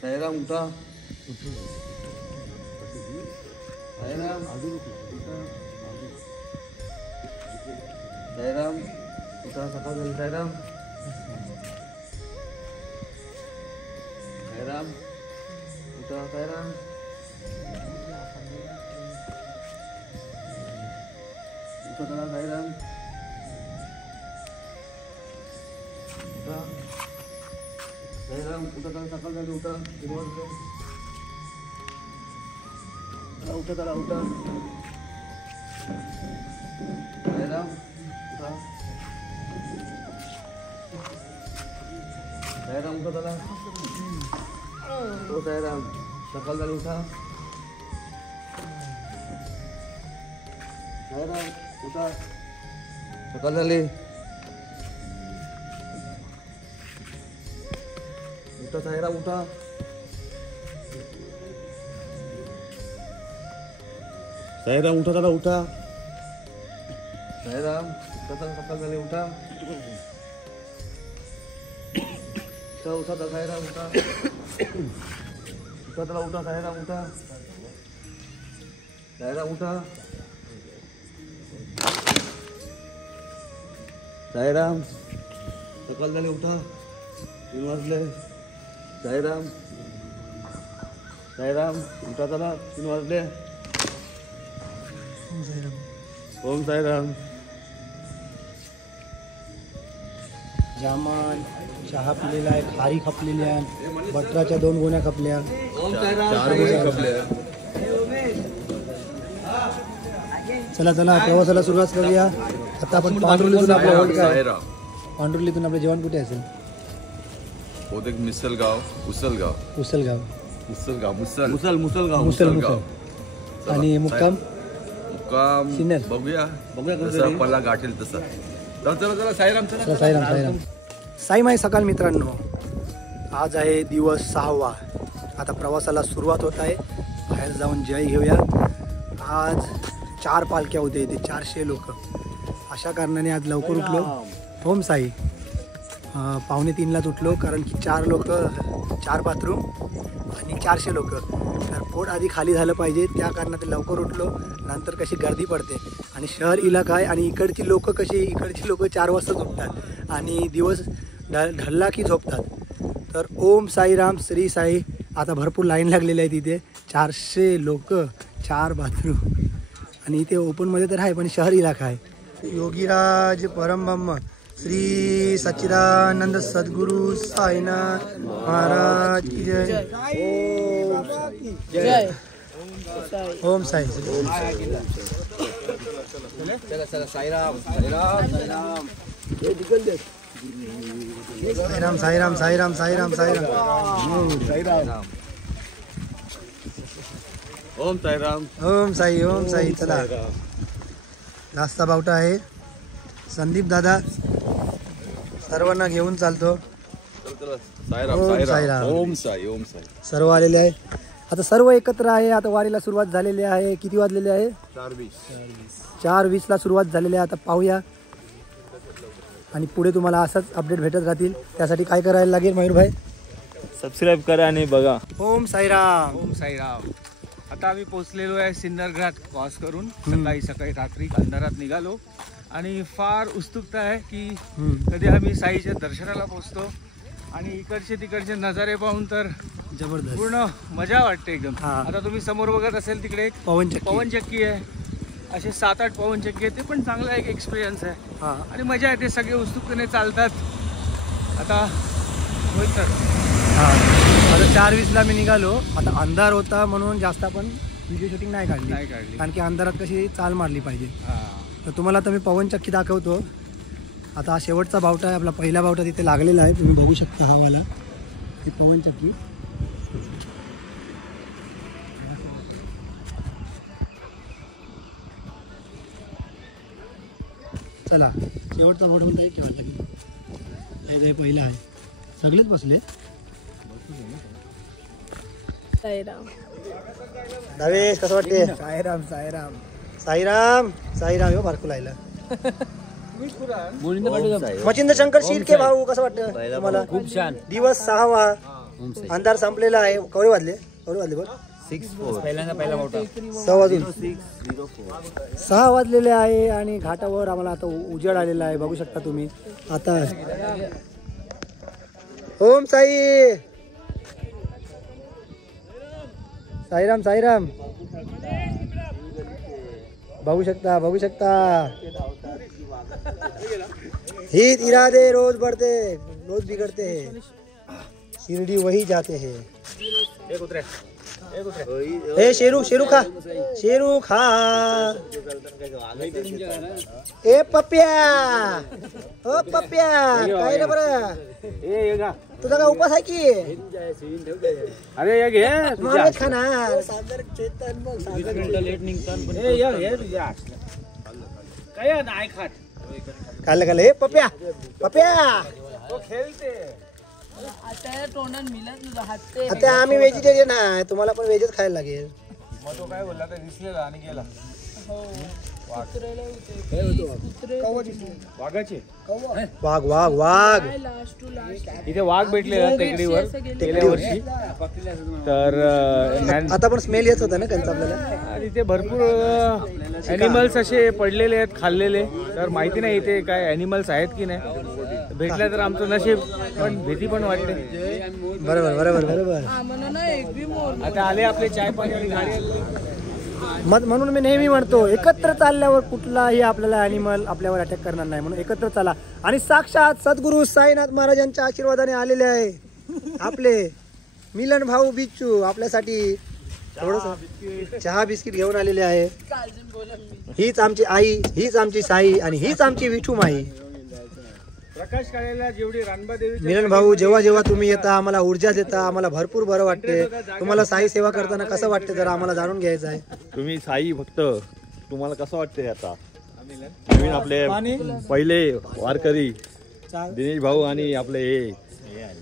साईराम उठा. साईराम साईराम उठा. सकाळ झाली. साईराम साईराम उठा. साईराम उठा. चला साईराम उठा. साईराम उठा. चला सकाळ झाली. उठा. उठा. चला उठा. साईराम उठा. साईराम उठा. चला. हो साईराम सकाळ झाली. उठा. साईराम उठा. सकाळ झाली. उठा. साईराम उठा. साईराम उठा. चला उठा. साईराम उठा. सकाळ झाली. उठा. उठा. उठा. साईराम उठा. उठा. चला उठा. साईराम उठा. साईराम उठा. साईराम सकाळ झाली. उठा. 3 वाजले. साईराम साईराम उठा. चला 3 वाजले. ओम साईराम. जामान चहा पिलेला आहे, खारी खपलेली आहे, बटराच्या 2 गोण्या खपल्या. ओम साईराम. 4 गोण्या खपल्या. चला चला प्रवासाला सुरुवात करूया. आता आपण पांढरुलीतून आपलं होल्ड काय साईराम. पांढरुलीतून आपलं जेवण कुठे असेल? बहुतेक मिसलगाव, उसलगाव, उसलगाव. उसलगाव, मुसल मुसल मुसलगाव. मुसल गाव. आणि मुक्काम सिन्नर. बघूया बघूया कसं जसं पल्ला गाठेल तसं. चला चला चला साईराम चला. चला साईराम साईराम. साईमाई सकाळ मित्रांनो, आज आहे दिवस 6वा. आता प्रवासाला सुरुवात होत आहे. बाहेर जाऊन जय घेऊया. आज 4 पालख्या होते इथे, 400 लोक. अशा कारणाने आज लवकर उठलो. ओम साई. 2:45लाच उठलो, कारण की 4 लोक 4 बाथरूम आणि 400 लोक, तर पोट आधी खाली झालं पाहिजे. त्या कारणाने लवकर उठलो. नंतर कशी गर्दी पडते आणि शहर इलाका आहे आणि इकडची लोक 4 वाजताच उठतात आणि दिवस ढलला की झोपतात. तर ओम साईराम श्री साई. आता भरपूर लाईन लागलेली आहे तिथे. 400 लोक, 4 बाथरूम आणि इथे ओपनमध्ये तर आहे, पण शहर इलाका आहे. योगीराज परमब्रह्म श्री सच्चिदानंद सद्गुरु साईनाथ महाराज की जय. जय ओम साई. चला चला साईराम साईराम साईराम. साईराम साईराम साईराम साईराम साईराम. ओम साईराम. ओम साई ओम साई. चला लास्टचा बावटा आहे. संदीप दादा सर्वांना घेऊन चालतो. साईराम ओम साईराम. साईराम. ओम साई ओम साई. सर्व आलेले आहे. आता सर्व एकत्र आहे. आता वारीला सुरुवात झालेली आहे. किती वाजलेले आहे? 4:20ला सुरुवात झालेली आहे. आता पाहूया आणि पुढे तुम्हाला असंच अपडेट भेटत राहतील. त्यासाठी काय करायला लागेल मयूरभाई? सबस्क्राईब करा आणि बघा. ओम साईराम. ओम साईराम. आता आम्ही पोहोचलेलो आहे सिन्नर घाट क्रॉस करून. सकाळी रात्री अंधारात निघालो आणि फार उत्सुकता आहे की कधी आम्ही साईच्या दर्शनाला पोहोचतो. आणि इकडचे तिकडचे नजारे पाहून तर जबरदस्त पूर्ण मजा वाटते एकदम. हा. आता तुम्ही समोर बघत असेल तिकडे एक पवनचक्की. पवनचक्की आहे. असे 7-8 पवनचक्की आहे. ते पण चांगला एक एक्सपिरियन्स आहे हा. आणि मजा येते. सगळे उत्सुकतेने चालतात. आता होईल तर हा. आता 4:20ला मी निघालो. आता अंधार होता म्हणून जास्त आपण व्हिडिओ शूटिंग नाही काढली. कारण की अंधारात कशी चाल मारली पाहिजे. तर तुम्हाला आता मी पवनचक्की दाखवतो. आता हा शेवटचा बावटा आहे आपला. पहिला बावटा तिथे लागलेला आहे, तुम्ही बघू शकता. हा मला ही पवनचक्की. चला शेवटचा बावटा म्हणता येईल केव्हा हे पहिला आहे. सगळेच बसले. साईराम. दावेश कसं वाटते? साईराम साईराम साईराम साईराम. हो बारकू लायला. मचिंद्र शंकर शिर्के भाऊ कसं वाटतं तुम्हाला? खूप छान. दिवस 6वा. अंधार संपलेला आहे. कवडे वाजले बघ 6-4 पहिला मोठा 6 वाजून 6 वाजलेले आहे आणि घाटावर आम्हाला आता उजेड आलेला आहे. बघू शकता तुम्ही. आता ओम साई साईराम साईराम बघू शकता हित इरादे रोज बढ़ते रोज बिगड़ते हैं, शिरडी वही जाते हैं. ए शेरू खा ए पप्प्या ओ पप्प्या काय रे बरं तुझा काय उपास आहे की? अरे या घे नॉनव्हेज खाणार काय नाही खात. खाल्लं ए पप्प्या आता आम्ही व्हेजिटेरियन आहे, तुम्हाला पण व्हेजच खायला लागेल. मग तो काय बोलला तर दिसलेला आणि गेला. वाघाचे वाघ इथे वाघ भेटलेला टेकडीवर गेल्या वर्षी. तर आता पण स्मेल येत होता ना त्यांचा आपल्याला. आणि इथे भरपूर ॲनिमल्स असे पडलेले आहेत खाल्लेले. तर माहिती नाही इथे काय ॲनिमल्स आहेत की नाही. भेटल्या तर आमचं नशीब, पण भीती पण वाटते. बरोबर आता आले आपले चाय पाणी आणि गाडी. म्हणून मी नेहमी म्हणतो एकत्र चालल्यावर कुठलाही आपल्याला ॲनिमल आपल्यावर अटॅक करणार नाही. म्हणून एकत्र चाला. आणि साक्षात सद्गुरू साईनाथ महाराजांच्या आशीर्वादाने आलेले आहे आपले मिलन भाऊ बिच्चू. आपल्यासाठी थोडस चहा बिस्किट घेऊन आलेले आहे. हीच आमची आई, हीच आमची साई आणि हीच आमची विठू माई. प्रकाश काळेला जेवढी रानबा देवी. मिलन भाऊ जेव्हा तुम्ही येता आम्हाला ऊर्जा देता, आम्हाला भरपूर बरं वाटते. तुम्हाला साई सेवा करताना कसं वाटते जरा आम्हाला जाणून घ्यायचं आहे. तुम्ही साई भक्त तुम्हाला कसं वाटते? आता नवीन आपले पहिले वारकरी दिनेश भाऊ आणि आपले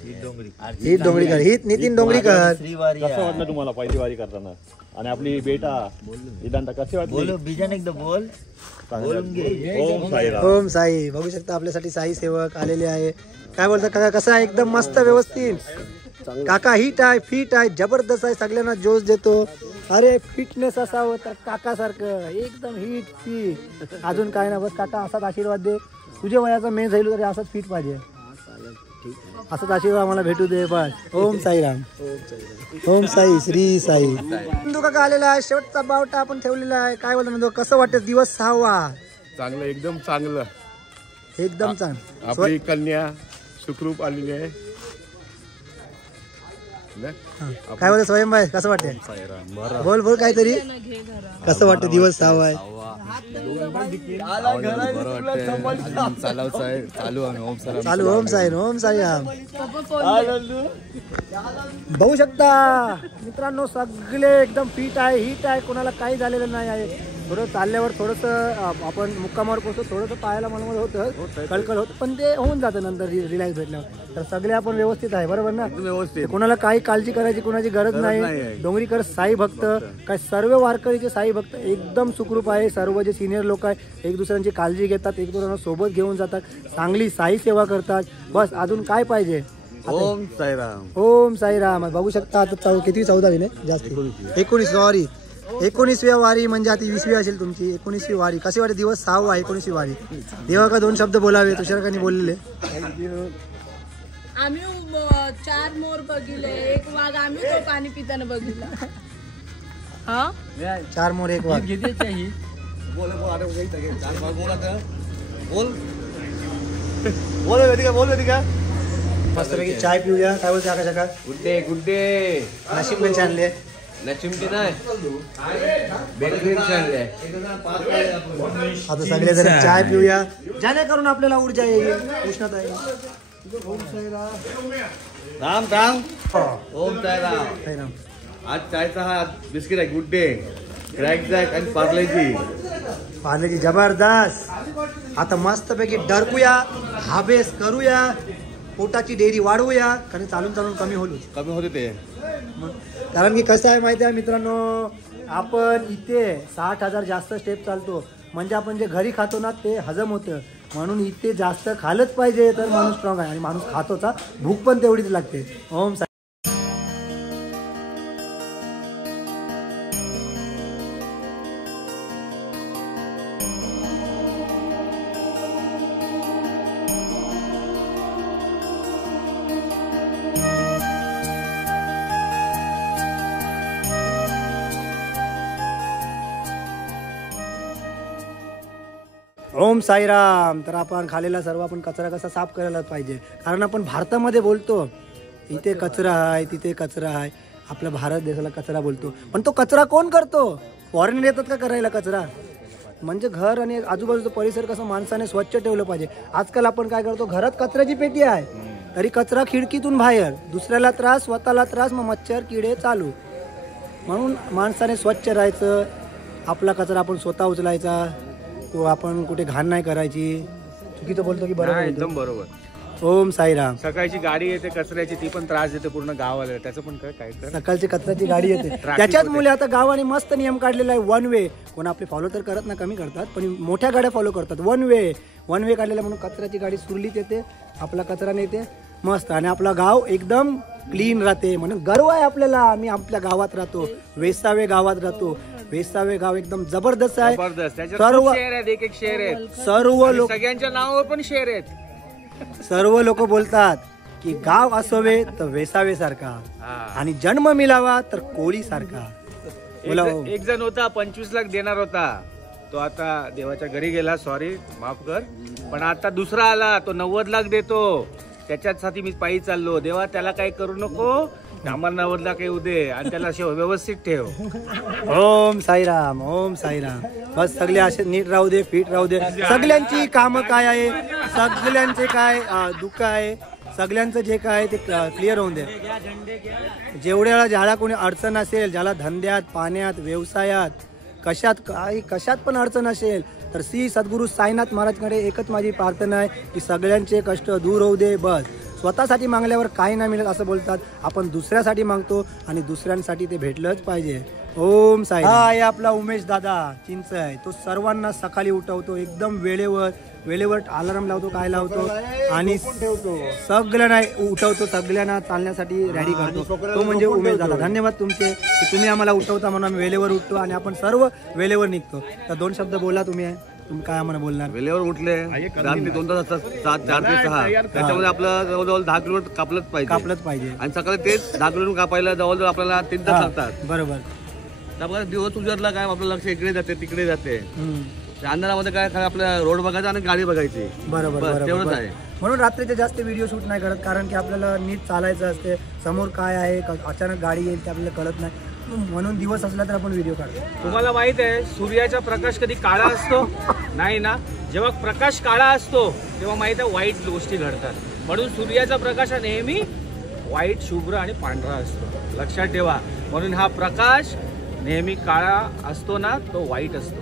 हित डोंगरीकर, हित नितीन डोंगरीकर. कसं वाटलं तुम्हाला पहिली वारी करताना? आणि आपली बेटा इदांता कसे वाटले? बीजन एकदा बोल. ओम साईराम. ओम साई. बघू शकता आपल्यासाठी साई सेवक आलेले आहे. काय बोलता काका, कसं आहे? एकदम मस्त व्यवस्थित. काका हिट आहे, फिट आहे, जबरदस्त आहे, सगळ्यांना जोश देतो. अरे फिटनेस असावं तर काका सारखं एकदम हिट फिट. अजून काय ना, बस काका असाच आशीर्वाद दे. तुझ्या वयाचा मेन झालो तरी असाच फिट पाहिजे. असाच आशीर्वाद आम्हाला भेटू दे बस. ओम साईराम. ओम साई श्री साई. नंदू काका आलेला आहे. शेवटचा बावटा आपण ठेवलेला आहे. काय बोलतो नंदू, कसं वाटतं? दिवस 6वा. चांगलं, एकदम चांगलं. एकदम चांगलं. आपली कन्या सुखरूप आलेली आहे. काय बोलतो स्वयंभाई, कसं वाटते? बोल काहीतरी. कसं वाटतं? दिवस 6वा आहे. चालू ओम साई राम. बघू शकता मित्रांनो सगळे एकदम फिट आहे, हिट आहे, कोणाला काही झालेलं नाही आहे. थोडं चालल्यावर थोडंसं आपण मुक्कामावर पोहोचतो, थोडंसं पायाला मनमत होतं, कळकळ होतं, पण ते होऊन जातं नंतर रिलॅक्स भेटल्यावर. तर सगळे आपण व्यवस्थित आहे, बरोबर ना? व्यवस्थित. कोणाला काही काळजी करायची कोणाची गरज नाही. डोंगरीकर साई भक्त काय सर्व वारकरीचे साई भक्त एकदम सुखरूप आहे. सर्व जे सिनियर लोक आहे एक दुसऱ्यांची काळजी घेतात, एक दुसऱ्यांना सोबत घेऊन जातात, चांगली साई सेवा करतात. बस अजून काय पाहिजे? ओम साईराम. ओम साईराम. बघू शकता आता किती 14 नाही जास्त 19 सॉरी 19व्या वारी म्हणजे आता 20वी असेल तुमची. 19वी वारी. कशी वाटते? दिवस 6वा 19वी वारी. देवा का 2 शब्द बोलावे तुषारकांनी बोललेले. आम्ही 4 मोर बघितले, 1 वाघ आम्ही तो पाणी पिताना बघितला. हा 4 मोर 1 वाघ. मस्तपैकी चाय पिऊया. काय बोलते आकाश काका? गुड्डे नाशिक आणले चिमटी नाही बेकरी आणले. आता सगळे जण चाय पिऊया जेणेकरून आपल्याला ऊर्जा येईल, उष्णता येईल. राम राम. ओम साईराम. आज चायचा हा बिस्किट आहे गुड डे, क्रॅक जॅक आणि पार्लेची जबरदस्त. आता मस्तपैकी डरकूया, हाबेस करूया, पोटाची डेअरी वाढवूया, कारण चालून कमी होते ते. कारण की कसं आहे माहिती आहे मित्रांनो, आपण इथे 60,000 जास्त स्टेप चालतो म्हणजे आपण जे घरी खातो ना ते हजम होतं. म्हणून इथे जास्त खालच पाहिजे तर माणूस स्ट्रॉंग आहे. आणि माणूस खातोचा भूक पण तेवढीच लागते. ओम साई. ओम साईराम. तर आपण खाल्लेला सर्व आपण कचरा कसा साफ करायला पाहिजे, कारण आपण भारतामध्ये बोलतो इथे कचरा आहे तिथे कचरा आहे, आपल्या भारत देशाला कचरा बोलतो, पण तो कचरा कोण करतो? फॉरेनर येतात का करायला कचरा? म्हणजे घर आणि आजूबाजूचा परिसर कसं माणसाने स्वच्छ ठेवलं पाहिजे. आजकाल आपण काय करतो, घरात कचऱ्याची पेटी आहे तरी कचरा खिडकीतून बाहेर, दुसऱ्याला त्रास स्वतःला त्रास, मग मच्छर किडे चालू. म्हणून माणसाने स्वच्छ राहायचं, आपला कचरा आपण स्वतः उचलायचा, तो आपण कुठे घाण नाही करायची. चुकीचं बोलतो की बरोबर? एकदम बरोबर. ओम साईराम. सकाळची गाडी येते कचऱ्याची, ती पण त्रास देते पूर्ण गावाला, त्याचं पण काय कर. सकाळची कचऱ्याची गाडी येते त्याच्याच मुले आता गावाने मस्त नियम काढलेला आहे, वन वे. कोण आपले फॉलो तर करत ना, कमी करतात, पण मोठ्या गाड्या फॉलो करतात. वन वे काढलेला म्हणून कचऱ्याची गाडी सुरलीत येते, आपला कचरा नेते मस्त, आणि आपला गाव एकदम क्लीन राहते. म्हणून गर्व आहे आपल्याला, आम्ही आपल्या गावात राहतो, वेसावे गावात राहतो. वेसावे गाव एकदम जबरदस्त आहे. सर्व शेअर आहेत, एक शेअर आहेत, सर्व लोक सगळ्यांच्या नावावर पण शेअर आहेत. सर्व लोक बोलतात की गाव असावे तर वेसावे सारखा, आणि जन्म मिळावा तर कोळी सारखा. एक जण होता 25 लाख देणार होता, तो आता देवाच्या घरी गेला, सॉरी माफ कर, पण आता दुसरा आला, तो 90 लाख देतो. त्याच्यासाठी मी पायी चाललो. देवा त्याला काही करू नको, आम्हाला 90 लाख येऊ दे आणि त्याला व्यवस्थित ठेव. ओम साईराम. ओम साईराम. बस सगळे असे नीट राहू दे, फिट राहू दे. सगळ्यांची कामं काय आहे, सगळ्यांचे काय दुःख आहे, सगळ्यांचं जे काय ते क्लिअर होऊन दे. जेवढ्या ज्याला कोणी अडचण असेल, ज्याला धंद्यात, पाण्यात, व्यवसायात, कशात पण अडचण असेल, तर श्री सद्गुरू साईनाथ महाराजकडे एकच माझी प्रार्थना आहे की सगळ्यांचे कष्ट दूर होऊ दे. बस स्वतःसाठी मागल्यावर काही नाही मिळत असं बोलतात, आपण दुसऱ्यासाठी मागतो आणि दुसऱ्यांसाठी ते भेटलंच पाहिजे. ओम साई. हा आहे आपला उमेश दादा चिंच आहे, तो सर्वांना सकाळी उठवतो, एकदम वेळेवर अलार्म लावतो, काय लावतो, आणि सगळ्यांना उठवतो, सगळ्यांना चालण्यासाठी रेडी करतो. तो म्हणजे उमेश दादा. धन्यवाद तुमचे की तुम्ही आम्हाला उठवता, म्हणून आम्ही वेळेवर उठतो आणि आपण सर्व वेळेवर निघतो. तर 2 शब्द बोला तुम्ही काय आम्हाला बोलणार? वेळेवर उठले, रात्री 2 तास असतात, 7, 4 ते 6, त्याच्यामध्ये आपलं जवळजवळ 10 किलोमीटर कापलंच पाहिजे. आणि सकाळी तेच 10 किलोमीटर कापायला जवळजवळ आपल्याला 3 तास लागतात. बरोबर. त्यामुळे दिवस उजाडला काय आपलं लक्ष इकडे जाते तिकडे जाते. अंधारामध्ये काय आपल्या रोड बघायचा आणि गाडी बघायची. बरोबर. तेवढंच आहे. म्हणून रात्रीचे जास्त व्हिडिओ शूट नाही करत, कारण की आपल्याला नीट चालायचं असते, समोर काय आहे, अचानक गाडी येईल ते आपल्याला कळत नाही, म्हणून दिवस असला तर आपण व्हिडिओ काढतो. तुम्हाला माहित आहे सूर्याचा प्रकाश कधी काळा असतो नाही ना? जेव्हा प्रकाश काळा असतो तेव्हा माहित आहे वाईट गोष्टी घडतात. म्हणून सूर्याचा प्रकाश हा नेहमी वाईट, शुभ्र आणि पांढरा असतो, लक्षात ठेवा. म्हणून हा प्रकाश नेहमी काळा असतो ना, तो वाईट असतो.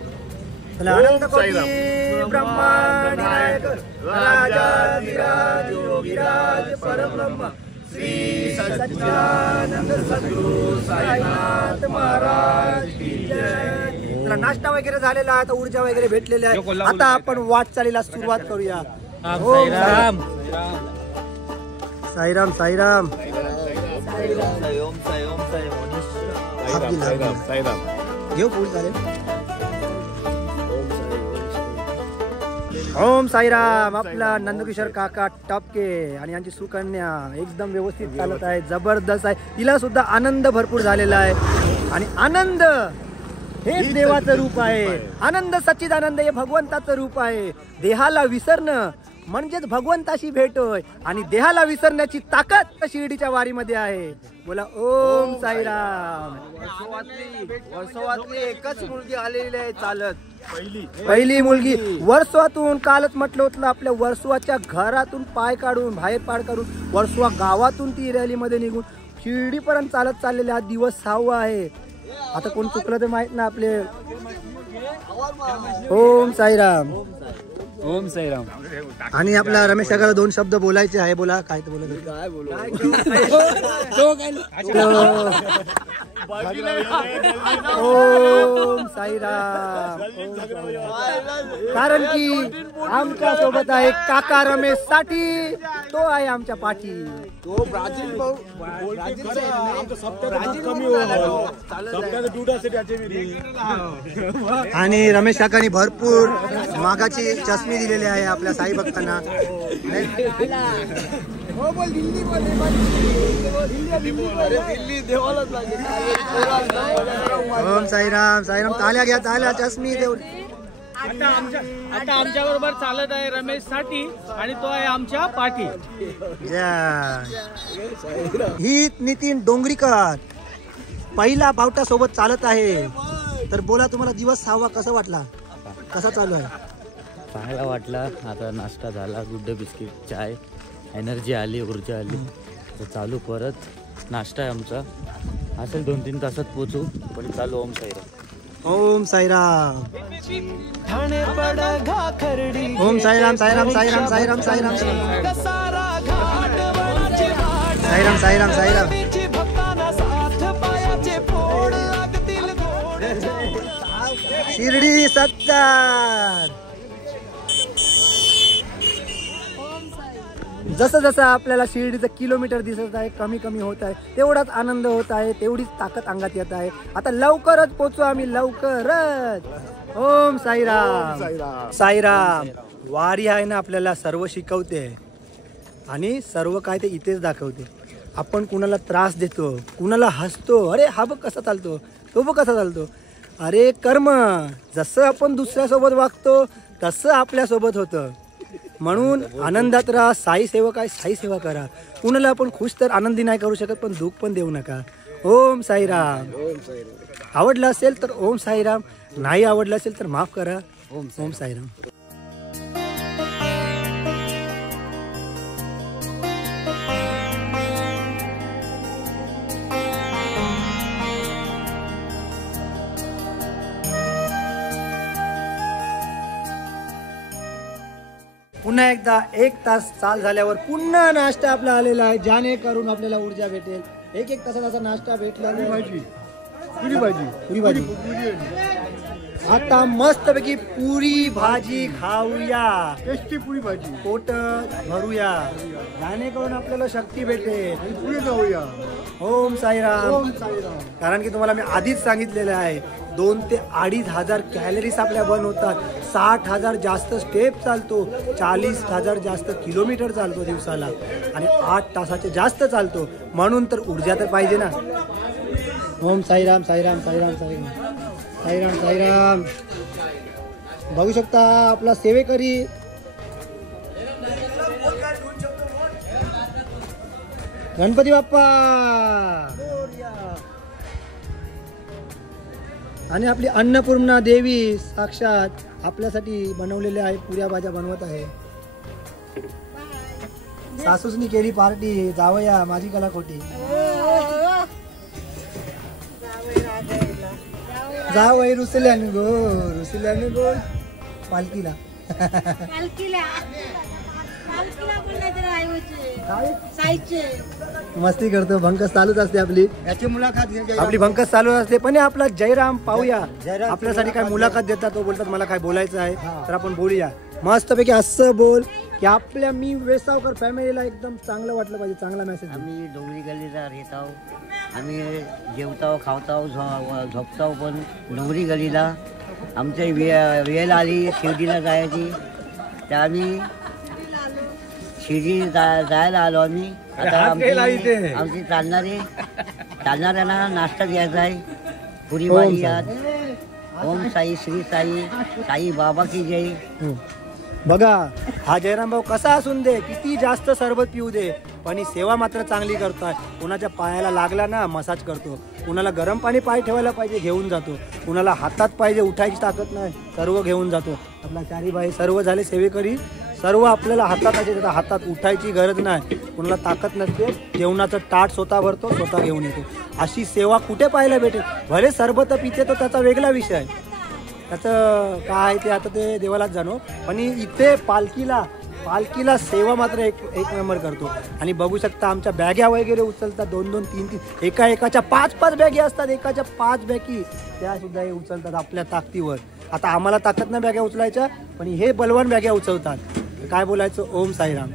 आनंद कोटी ब्रह्मांड नायक राजाधिराज योगीराज परब्रह्म श्री सच्चिदानंद सद्गुरू साईनाथ महाराज की जय. तर नाश्ता वगैरे झालेला आहे, आता ऊर्जा वगैरे भेटलेली आहे. आता आपण वाटचालीला सुरुवात करूया. ओम साईराम. साईराम साईराम. घेऊ पूल चालेल. ओम साईराम. आपला नंदकिशोर काका टपके आणि यांची सुकन्या एकदम व्यवस्थित चालत आहे, जबरदस्त आहे. तिला सुद्धा आनंद भरपूर झालेला आहे, आणि आनंद हे देवाचं रूप आहे. आनंद सच्चिदानंद हे भगवंताचं रूप आहे. देहाला विसरणं म्हणजेच भगवंताशी भेट होय, आणि देहाला विसरण्याची ताकद शिर्डीच्या वारीमध्ये आहे. बोला ओम साईराम. वर्षावातली एकच मुलगी आलेली आहे चालत, पहिली मुलगी वर्सवातून. कालच म्हटलं होतं आपल्या वर्सवाच्या घरातून बाहेर काढून वर्सवा गावातून ती रॅलीमध्ये निघून शिर्डीपर्यंत चालत चाललेले. हा दिवस 6वा आहे. आता कोण चुकलं तर माहित ना आपले. ओम साईराम. ओम साईराम. आणि आपला रमेश काकाला 2 शब्द बोलायचे आहे. बोला काय ते बोलत. ओम साईराम. कारण की आमच्या सोबत आहे काका रमेश साठी, तो आहे आमच्या पाठी. तो ब्राझील आणि रमेश काकांनी भरपूर मागाची चष्मी दिलेली आहे आपल्या साई भक्तांना. ओम साईराम. साईराम. ताल्या घ्या, ताल्या. चष्मी देऊ. आता आमच्या बरोबर चालत आहे रमेश साठी आणि तो आहे आमच्या पाठी. ही नितीन डोंगरीकर पहिला बावटा सोबत चालत आहे. तर बोला, तुम्हाला दिवस 6वा कसा वाटला, कसा चालू आहे? चांगला वाटला. आता नाश्ता झाला, गुड्ड बिस्किट, चाय, एनर्जी आली, ऊर्जा आली. तर चालू परत. नाश्ता आहे आमचा, असेल 2-3 तासात पोचू. पण चालू. ओम साईराम. ओम साईराम. ओम साईराम. साईराम साईराम साईराम साईराम साईराम साईराम साईराम. शिर्डी 70. जसं जसं आपल्याला शिर्डीचं किलोमीटर दिसत आहे, कमी कमी होत आहे, तेवढाच आनंद होत आहे, तेवढीच ताकद अंगात येत आहे. आता लवकरच पोचू आम्ही, लवकरच. ओम साईराम. साईराम. वारी आहे ना, आपल्याला सर्व शिकवते आणि सर्व काय ते इथेच दाखवते. आपण कुणाला त्रास देतो, कुणाला हसतो, अरे हा बघ कसा चालतो, तो बघ कसा चालतो. अरे कर्म, जसं आपण दुसऱ्यासोबत वागतो तसं आपल्यासोबत होतं. म्हणून आनंदात राहा. साई सेवक आहे, साई सेवा करा. कुणाला आपण खुश तर आनंदी नाही करू शकत, पण दुःख पण देऊ नका. ओम साईराम. आवडलं असेल तर ओम साईराम, नाही आवडलं असेल तर माफ करा. ओम साईराम. पुन्हा एकदा 1 तास चाल झाल्यावर पुन्हा नाश्ता आपला आलेला आहे, ज्याने करून आपल्याला ऊर्जा भेटेल. 1 तासाचा नाश्ता भेटला. पुरी भाजी. आता मस्तपैकी पुरी भाजी खाऊया, टेस्टी पुरी भाजी, पोट भरूया, ज्याने करून आपल्याला शक्ती भेटेल. पुरी खाऊया. ओम साईराम. कारण की तुम्हाला मी आधीच सांगितलेलं आहे, 2 ते 2,500 कॅलरीज आपल्या बर्न होतात. 60,000 जास्त स्टेप चालतो, 40,000 जास्त किलोमीटर चालतो दिवसाला आणि 8 तासाचे जास्त चालतो. म्हणून तर ऊर्जा तर पाहिजे ना. ओम साईराम. साईराम साईराम साईराम साईराम साईराम. बघू शकता आपला सेवेकरी गणपती बाप्पा आणि आपली अन्नपूर्णा देवी साक्षात आपल्यासाठी बनवलेल्या आहे, पुऱ्या भाज्या बनवत आहे. सासूसनी केली पार्टी, जावया माझी कलाकोटी. जावई रुसल्याने गो पालखीला. मस्ती करतो, भंकस चालूच असते आपली. याची मुलाखत आपली भंकस चालू असते. पण आपला जयराम पाहूया, आपल्यासाठी काय मुलाखत देतात. तो बोलतात मला काय बोलायचं आहे, तर आपण बोलूया. मस्तपैकी असं बोल की आपल्या मी वेसावकर फॅमिलीला एकदम चांगलं वाटलं पाहिजे, चांगला मेसेज. आम्ही डोंगरी गल्लीला राहतो, आम्ही जेवताव खावताव झोपताव पण डोंगरी गल्लीला. आमची वेळ आली शिर्डीला जायची, तर आम्ही शिर्डी जायला आलो आम्ही. आता आमची चालणाऱ्यांना नाश्ता द्यायचा आहे, पुरी भाजी. ओम साई, श्री साई, साई बाबा की जय. बघा हा जयराम भाऊ कसा असून दे, किती जास्त सरबत पिऊ दे, पण ही सेवा मात्र चांगली करतोय. कुणाच्या पायाला लागला ना मसाज करतो, कुणाला गरम पाणी पाय ठेवायला पाहिजे घेऊन जातो, कुणाला हातात पाहिजे उठायची ताकद नाही सर्व घेऊन जातो. आपला चारी बाई सर्व झाले सेवेकरी, सर्व आपल्याला हातात आहे, हातात उठायची गरज नाही, कुणाला ताकद नसते, जेवणाचं ताट स्वतः भरतो, स्वतः घेऊन येतो. अशी सेवा कुठे पाहायला भेटेल? भले सरबत पिते तर त्याचा वेगळा विषय आहे, त्याचं काय ते आता ते देवालाच जाणो. पण इथे पालखीला सेवा मात्र एक नंबर करतो. आणि बघू शकता आमच्या बॅग्या वगैरे उचलतात, 2-2, 3-3, एकाच्या 5-5 बॅगी असतात, एकाच्या 5 बॅगी त्या सुद्धा हे उचलतात आपल्या ताकदीवर. आता आम्हाला ताकद नाही बॅग्या उचलायच्या, पण हे बलवान बॅग्या उचलतात. काय बोलायचं? ओम साईराम.